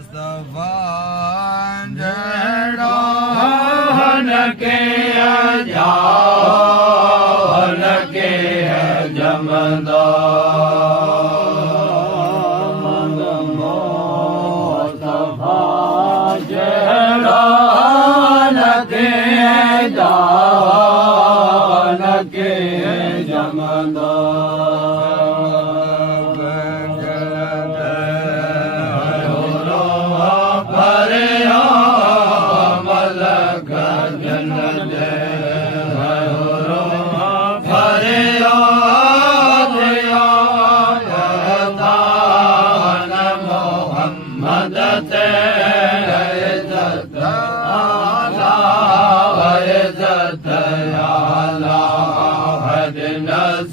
Mustafa जड़ान के जान के जमदान मुस्तफा जड़ान के जान के जमदान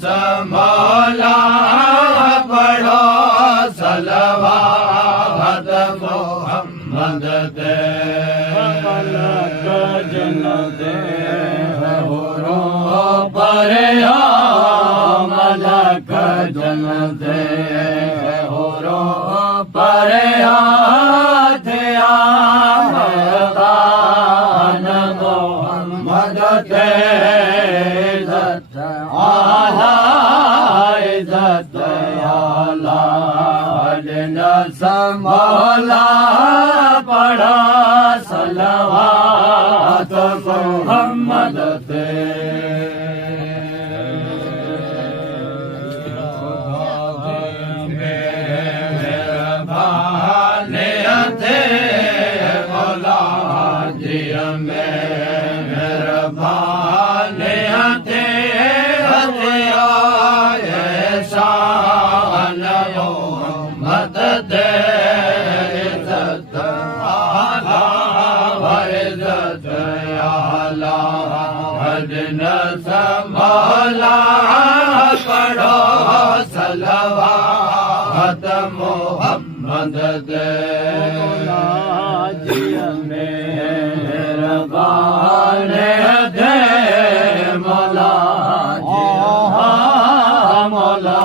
संभाला पढ़ो सलवात मोहम्मद दे मलक जन दे हो रो परे मलक जन दे हो रो परे मोहम्मद दे संभाला पढ़ा सलवात मोहम्मद ते मेहरबानी थे मौला जी मेहरबानी थे शान मोहम्मद दे संभाला पढ़ो सलवात मोहम्मद दे मेहरबान दे मौला मौला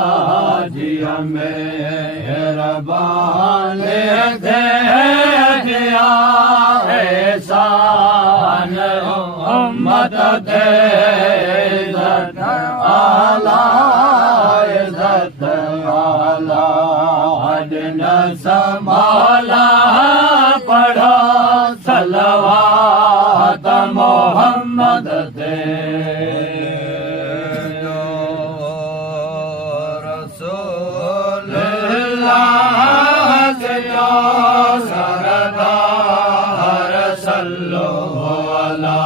जी मेहरबान दे शान मोहम्मद दे संभाला पढ़ो सलवात मोहम्मद दे रसूलुल्लाह के सरदार सल्लो अला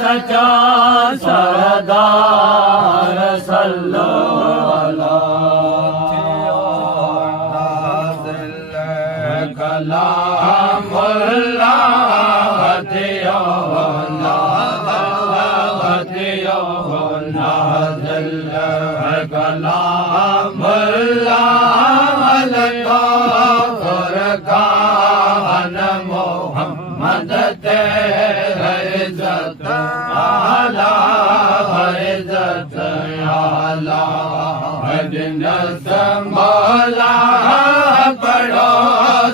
सच्चा सरदार सल्लो अल्लाह कलामुल्लाह दियो नाज़िल कलामुल्लाह लका फुरकान मोहम्मद ते इज़्ज़त आला इज़्ज़त आला दिन संभाला पढ़ो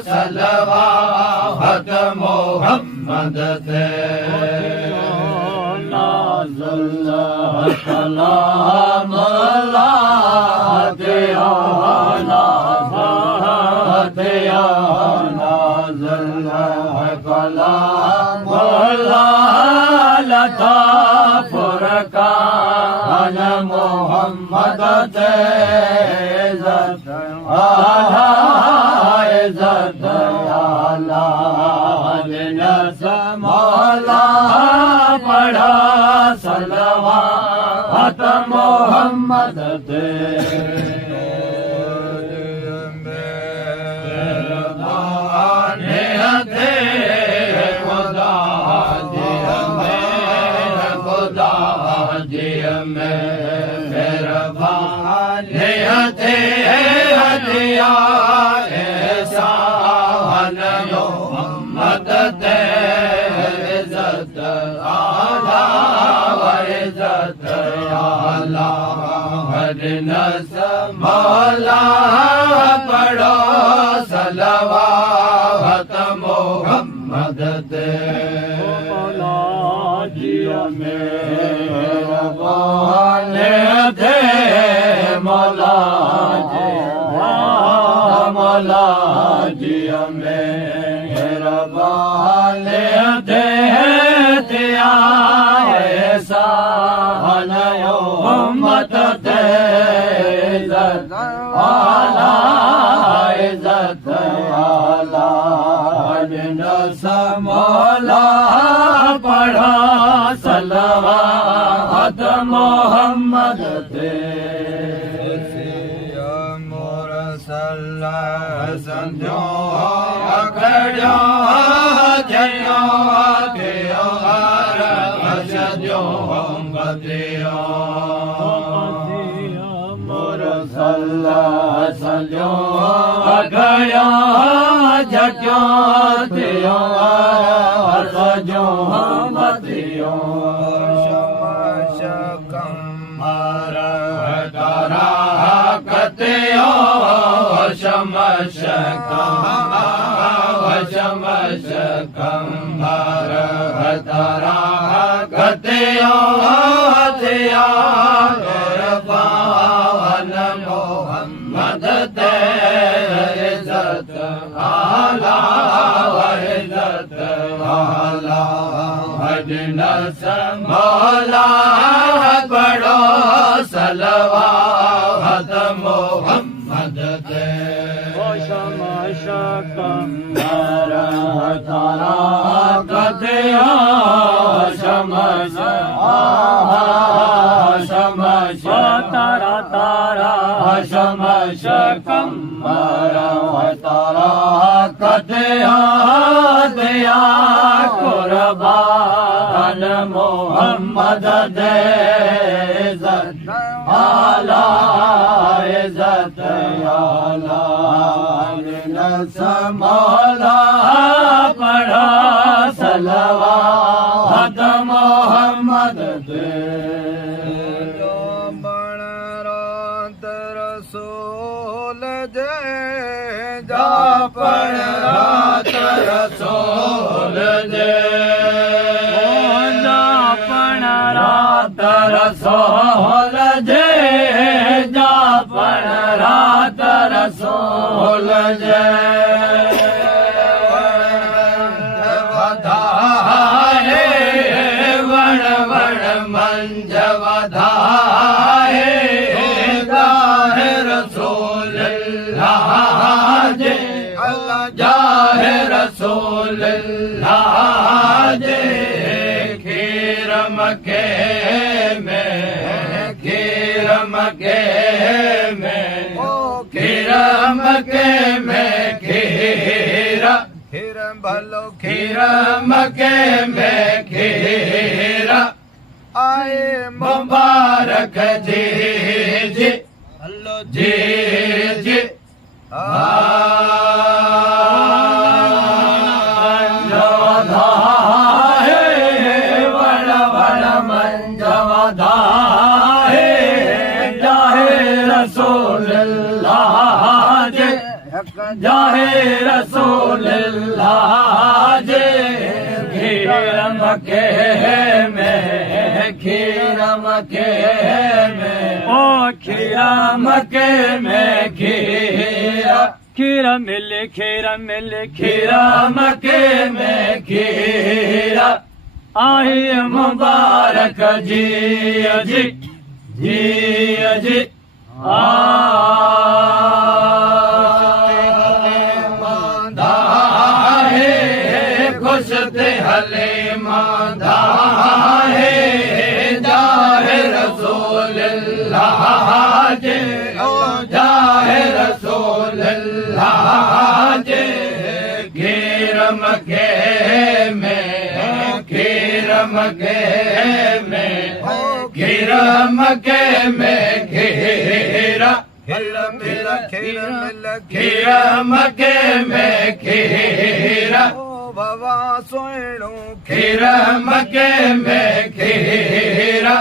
सलवात मोहम्मद ते नाज़ुल्लाह कलामुल्लाह दिया नाज़ुल्लाह कलामुल्लाह लता फुरकान मोहम्मद ते इज़्ज़त आला इज़्ज़त आला दिन संभाला पढ़ा सलवात मोहम्मद ते इज़्ज़त आला इज़्ज़त मौला हर नस मौला पढ़ो सलवात मोहम्मद ते मौला जिया मेहरबान थे मौला मौला जिया मेहरबान थे ऐसा नयो मत ते इज्जत आला इज्जत आला नस मौला पढ़ा सलवात मोहम्मद ते मोर सल्ला संजो अखड़ो जयो देयो जो बदियो मोर सल्ला संजो अखड़ो जयो देयो जो बदियो तारा कतियो शमश शमश कम्भर तारा कतियो दिया पावन मोहम्मद ते इज्जत आला इज्जत आला नस मौला पढ़ो सलवात मोहम्मद ते शमश कम्भर तारा कतियो शमश शमश तारा तारा शमश कम्भर तारा कतियो दिया कुर्बान मोहम्मद दे इज्जत आला इज्जत आला नस मौला पढ़ा सलवात मोहम्मद दे बण रात रसूल जे जा पढ़ रात रसूल जे रात रसूल जे जा पण रात रसूल जे वधाए वण वण मंज वधाए जाहे रसूल जे जाहे रसूल जे मके में खीर मके में खीर मके में खीरा खीर भलो खीर मके में खीरा आए मुबारक जी जी हल्लो जी जी जाहे रसूलुल्लाह जे खीर मके में खीर मके में ओ खीर मके में खीरा खीर मिले खीर मिले खीर मके में खीरा आई मुबारक जी जी जी जी खुशते हले मांधा है जाहे रसूलुल्लाह जे जाहे रसूलुल्लाह जे घेर मके में घेर मके में घेर मके में घेरा खीर मिला खीर मिला खीर मके में खीरा भवा सोणो खीर मके में खीरा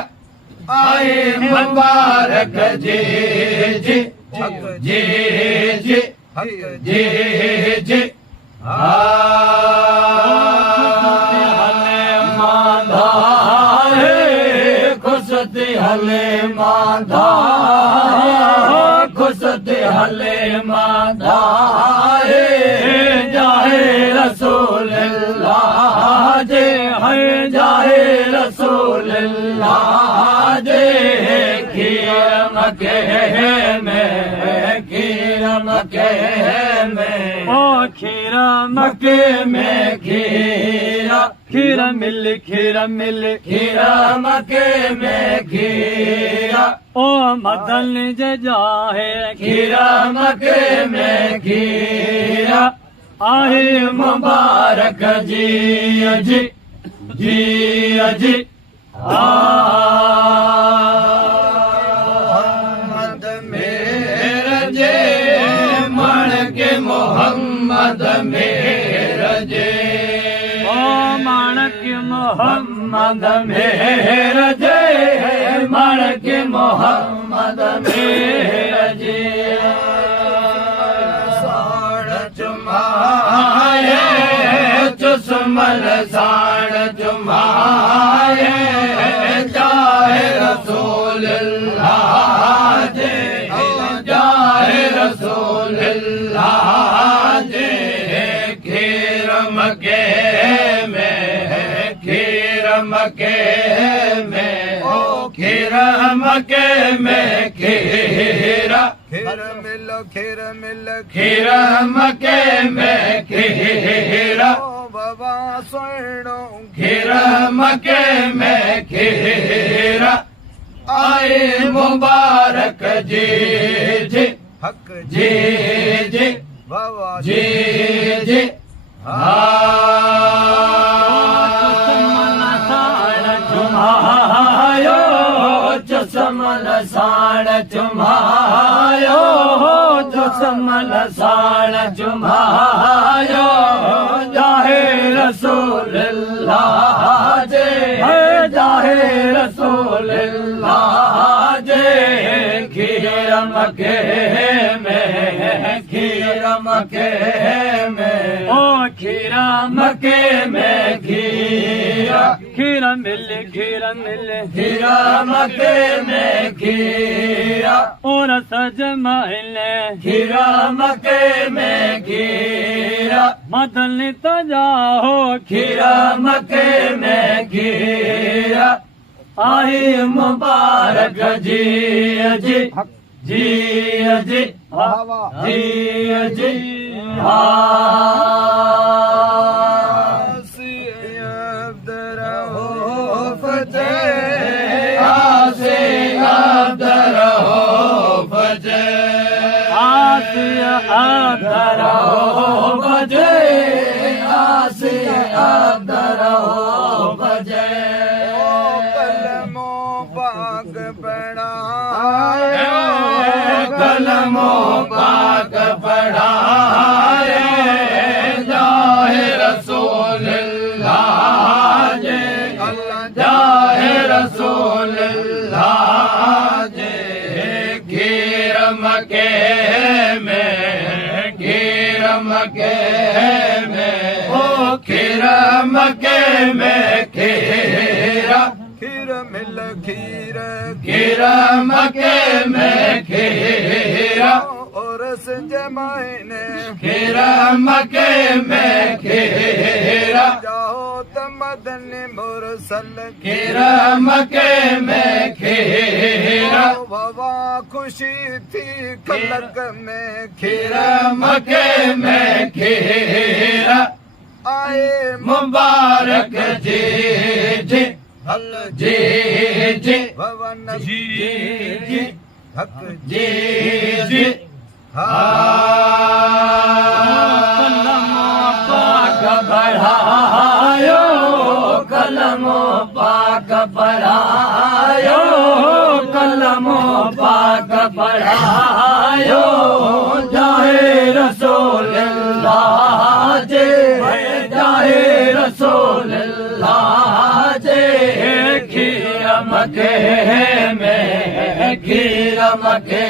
आए मुबारक जी जी जी जी जी जी माधा खुशती हले माधा खुशती हले माधा जाहे रसूल अल्लाह जे है जाहे रसूल अल्लाह जे खीर मके में खीर मके में ओ खीरा मके में खीरा खीरा मिल खीरा मिल खीरा मके में खीरा ओ मदन जे जाहे खीरा मके में खीरा आहे मुबारक जी जी जी जी मोहम्मद मेरा जे मण के मोहम्मद मेरा जे ओ मण के मोहम्मद मेरा जे मण के मोहम्मद मेरा जे चुस्मल साण जुमाए जाहे रसूल अल्लाह जे जाहे रसूल अल्लाह जे खीर मके में खीर मके में ओ खीर मके में खीरा खीर मिल खीर मिल खीर मके में खीरा बाबा सोनो खीर मके में खीरा आए मुबारक जी जी हक जी जी बाबा जी जी चुस्मल साण चुमायो चुस्मल साण चुमायो जाहे रसूल अल्लाह जे जाहे रसूल अल्लाह जे खीर मके में खीर मके में ओ खीरा मके में खीरा खीरा मिल खीरा मिल खीरा मके में खीरा और सजमाइल खीरा मके में खीरा मदन तो जाओ खीरा मके में खीरा आई मुबारक जी जी जी जी जी जी कलमो पाक पढ़ाए जाहे रसूल अल्लाह जे जाहे रसूल अल्लाह जे खीर मके में खीर मके में ओ खीर मके में खीरा खीर मिल खीर खीर मके में खीरा और जमाने खीर मके में खीरा जाओ तमदन मुरसल खीर मके में खीरा बाबा खुशी थी खलक में खीर मके में खीरा आए मुबारक जी जी जी जी भवन जी जी हक जी जी कलमो पाक बढ़ायो कलमो पाक बढ़ायो कलमो पाक बढ़ायो जाहे रसूल अल्लाह जे जाहे रसूल अल्लाह जे खीर मके में खीर मके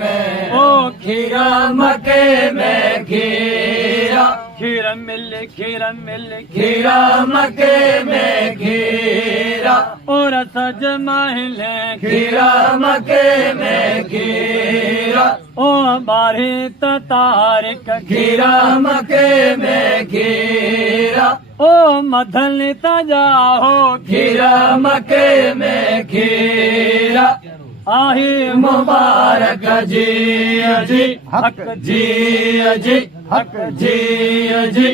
में ओ खीरा मके में खीरा खीर मिल खीरा मके में खीरा और सज महले खीरा मके में खीरा ओ बारे तारिक खीरा मके में खीरा ओ मधल तजाहो खीरा मके में खीरा आहे मुबारक जी हक जी हक जी